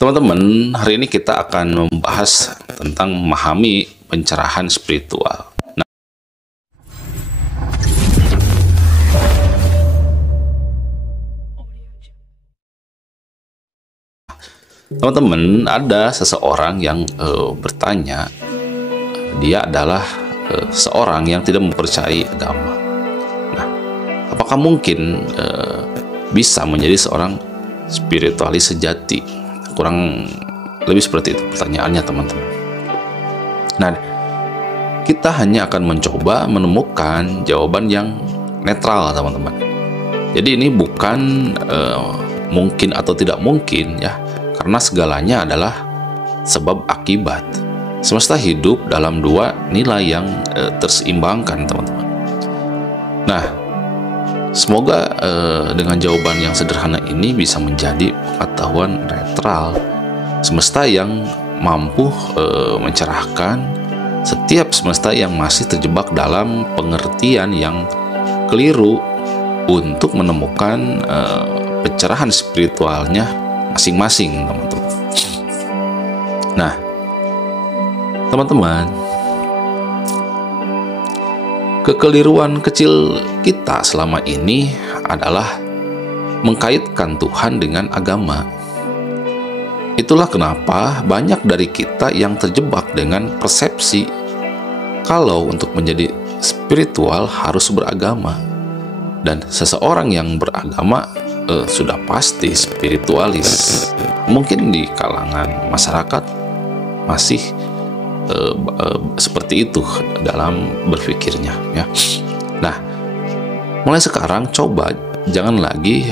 Teman-teman, hari ini kita akan membahas tentang memahami pencerahan spiritual. Nah, teman-teman, ada seseorang yang bertanya, dia adalah seorang yang tidak mempercayai agama. Nah, apakah mungkin bisa menjadi seorang spiritualis sejati? Kurang lebih seperti itu pertanyaannya, teman-teman. Nah, kita hanya akan mencoba menemukan jawaban yang netral, teman-teman. Jadi ini bukan mungkin atau tidak mungkin ya, karena segalanya adalah sebab akibat. Semesta hidup dalam dua nilai yang terseimbangkan, teman-teman. Nah, semoga dengan jawaban yang sederhana ini bisa menjadi pengetahuan netral semesta yang mampu mencerahkan setiap semesta yang masih terjebak dalam pengertian yang keliru untuk menemukan pencerahan spiritualnya masing-masing, teman-teman. Nah, teman-teman, kekeliruan kecil kita selama ini adalah mengkaitkan Tuhan dengan agama. Itulah kenapa banyak dari kita yang terjebak dengan persepsi kalau untuk menjadi spiritual harus beragama. Dan seseorang yang beragama sudah pasti spiritualis. Mungkin di kalangan masyarakat masih seperti itu dalam berpikirnya ya. Nah, mulai sekarang coba jangan lagi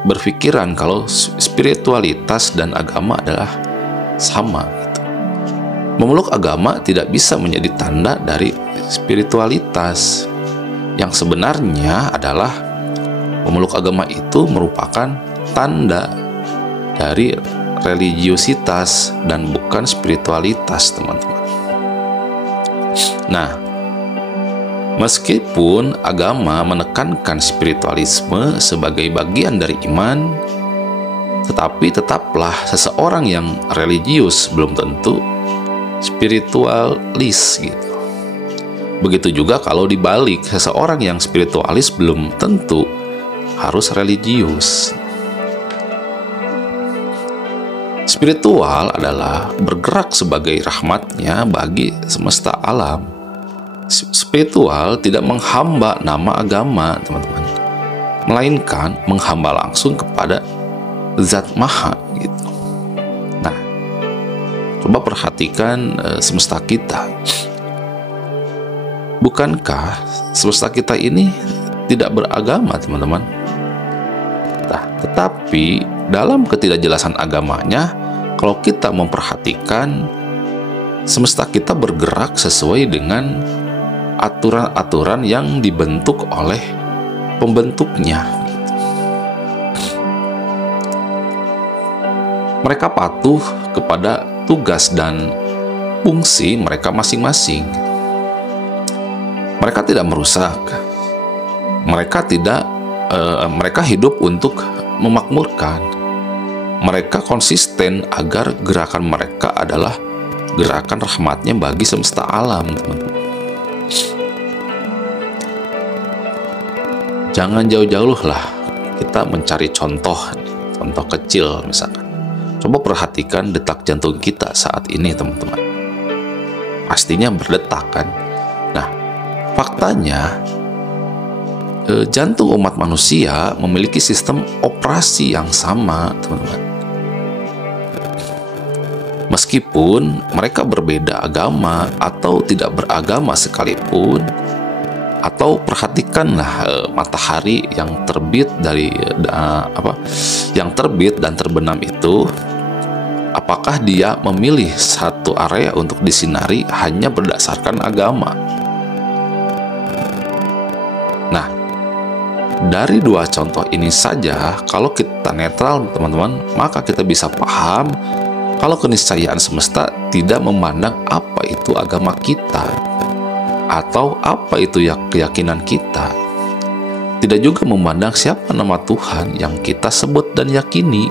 berpikiran kalau spiritualitas dan agama adalah sama gitu. Memeluk agama tidak bisa menjadi tanda dari spiritualitas. Yang sebenarnya adalah memeluk agama itu merupakan tanda dari religiositas dan bukan spiritualitas, teman-teman. Nah, meskipun agama menekankan spiritualisme sebagai bagian dari iman, tetapi tetaplah seseorang yang religius belum tentu spiritualis gitu. Begitu juga kalau dibalik, seseorang yang spiritualis belum tentu harus religius. Spiritual adalah bergerak sebagai rahmatnya bagi semesta alam. Spiritual tidak menghamba nama agama, teman-teman, melainkan menghamba langsung kepada Zat Maha gitu. Nah, coba perhatikan semesta kita. Bukankah semesta kita ini tidak beragama, teman-teman? Nah, tetapi dalam ketidakjelasan agamanya, kalau kita memperhatikan, semesta kita bergerak sesuai dengan aturan-aturan yang dibentuk oleh pembentuknya. Mereka patuh kepada tugas dan fungsi mereka masing-masing. Mereka tidak merusak. Mereka hidup untuk memakmurkan. Mereka konsisten agar gerakan mereka adalah gerakan rahmatnya bagi semesta alam, teman-teman. Jangan jauh-jauh lah kita mencari contoh kecil misalkan. Coba perhatikan detak jantung kita saat ini, teman-teman. Pastinya berdetak kan? Nah, faktanya jantung umat manusia memiliki sistem operasi yang sama, teman-teman. Meskipun mereka berbeda agama atau tidak beragama sekalipun, atau perhatikanlah matahari yang terbit dan terbenam itu, apakah dia memilih satu area untuk disinari hanya berdasarkan agama? Nah, dari dua contoh ini saja, kalau kita netral, teman-teman, maka kita bisa paham kalau keniscayaan semesta tidak memandang apa itu agama kita atau apa itu keyakinan kita. Tidak juga memandang siapa nama Tuhan yang kita sebut dan yakini.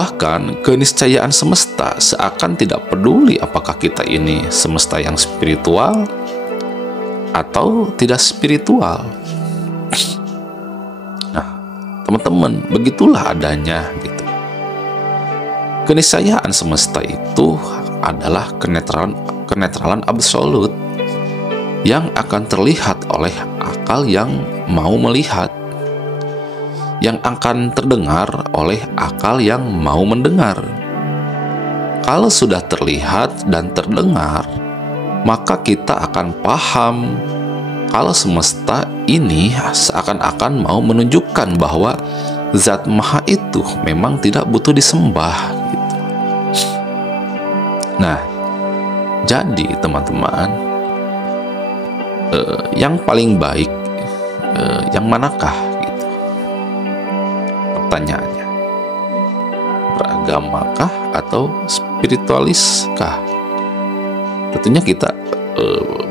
Bahkan keniscayaan semesta seakan tidak peduli apakah kita ini semesta yang spiritual atau tidak spiritual. Nah, teman-teman, begitulah adanya gitu. Keniscayaan semesta itu adalah kenetralan absolut yang akan terlihat oleh akal yang mau melihat, yang akan terdengar oleh akal yang mau mendengar. Kalau sudah terlihat dan terdengar, maka kita akan paham kalau semesta ini seakan-akan mau menunjukkan bahwa Zat Maha itu memang tidak butuh disembah gitu. Nah, jadi teman-teman, yang paling baik yang manakah? Pertanyaannya, beragamakah atau spiritualiskah? Tentunya kita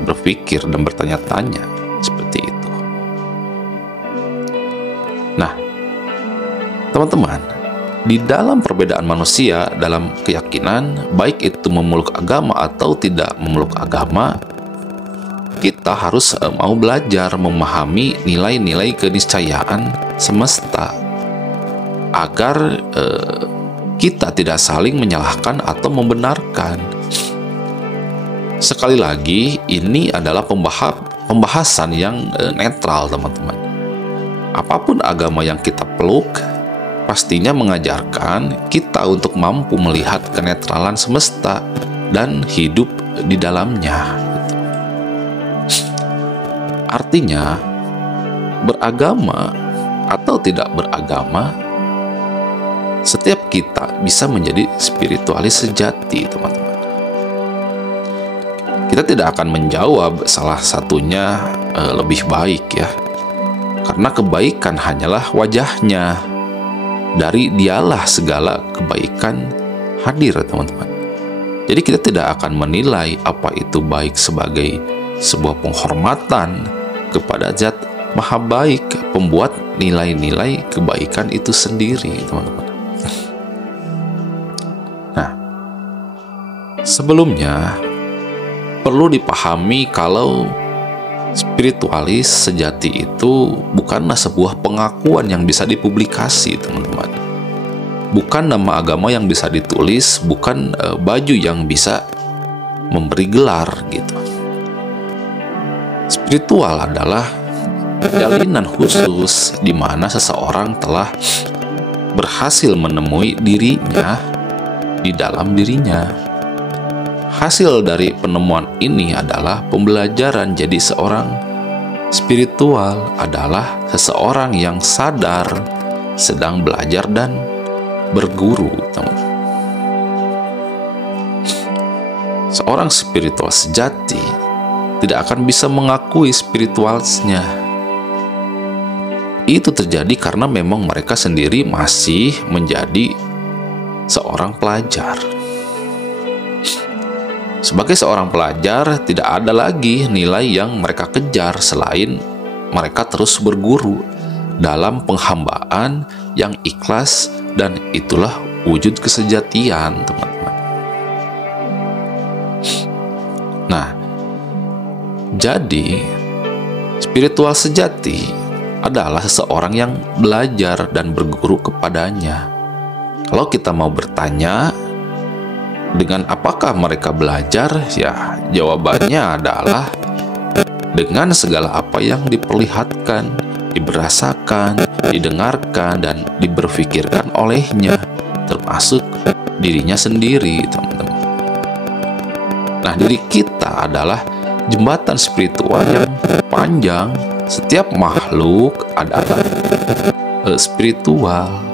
berpikir dan bertanya-tanya seperti itu. Nah, teman-teman, di dalam perbedaan manusia dalam keyakinan, baik itu memeluk agama atau tidak memeluk agama, kita harus mau belajar memahami nilai-nilai keniscayaan semesta, agar kita tidak saling menyalahkan atau membenarkan. Sekali lagi, ini adalah pembahasan yang netral, teman-teman. Apapun agama yang kita peluk, pastinya mengajarkan kita untuk mampu melihat kenetralan semesta dan hidup di dalamnya. Artinya, beragama atau tidak beragama, setiap kita bisa menjadi spiritualis sejati, teman-teman. Kita tidak akan menjawab salah satunya lebih baik ya, karena kebaikan hanyalah wajahnya. Dari dialah segala kebaikan hadir, teman-teman. Jadi kita tidak akan menilai apa itu baik sebagai sebuah penghormatan kepada Zat Maha Baik, pembuat nilai-nilai kebaikan itu sendiri, teman-teman. Nah, sebelumnya perlu dipahami kalau spiritualis sejati itu bukanlah sebuah pengakuan yang bisa dipublikasi, teman-teman. Bukan nama agama yang bisa ditulis, bukan baju yang bisa memberi gelar gitu. Spiritual adalah jalinan khusus di mana seseorang telah berhasil menemui dirinya di dalam dirinya. Hasil dari penemuan ini adalah pembelajaran. Jadi seorang spiritual adalah seseorang yang sadar sedang belajar dan berguru, teman-teman. Seorang spiritual sejati tidak akan bisa mengakui spiritualnya. Itu terjadi karena memang mereka sendiri masih menjadi seorang pelajar. Sebagai seorang pelajar, tidak ada lagi nilai yang mereka kejar selain mereka terus berguru dalam penghambaan yang ikhlas, dan itulah wujud kesejatian, teman-teman. Nah, jadi spiritual sejati adalah seseorang yang belajar dan berguru kepadanya. Kalau kita mau bertanya, dengan apakah mereka belajar? Ya, jawabannya adalah dengan segala apa yang diperlihatkan, diberasakan, didengarkan, dan diberpikirkan olehnya, termasuk dirinya sendiri, teman-teman. Nah, diri kita adalah jembatan spiritual yang panjang. Setiap makhluk adalah spiritual.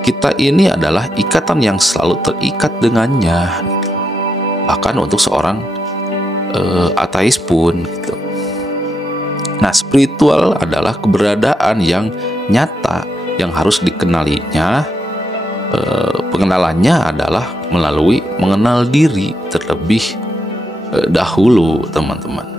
Kita ini adalah ikatan yang selalu terikat dengannya, gitu. Bahkan untuk seorang ateis pun gitu. Nah, spiritual adalah keberadaan yang nyata yang harus dikenalinya. Pengenalannya adalah melalui mengenal diri terlebih dahulu, teman-teman.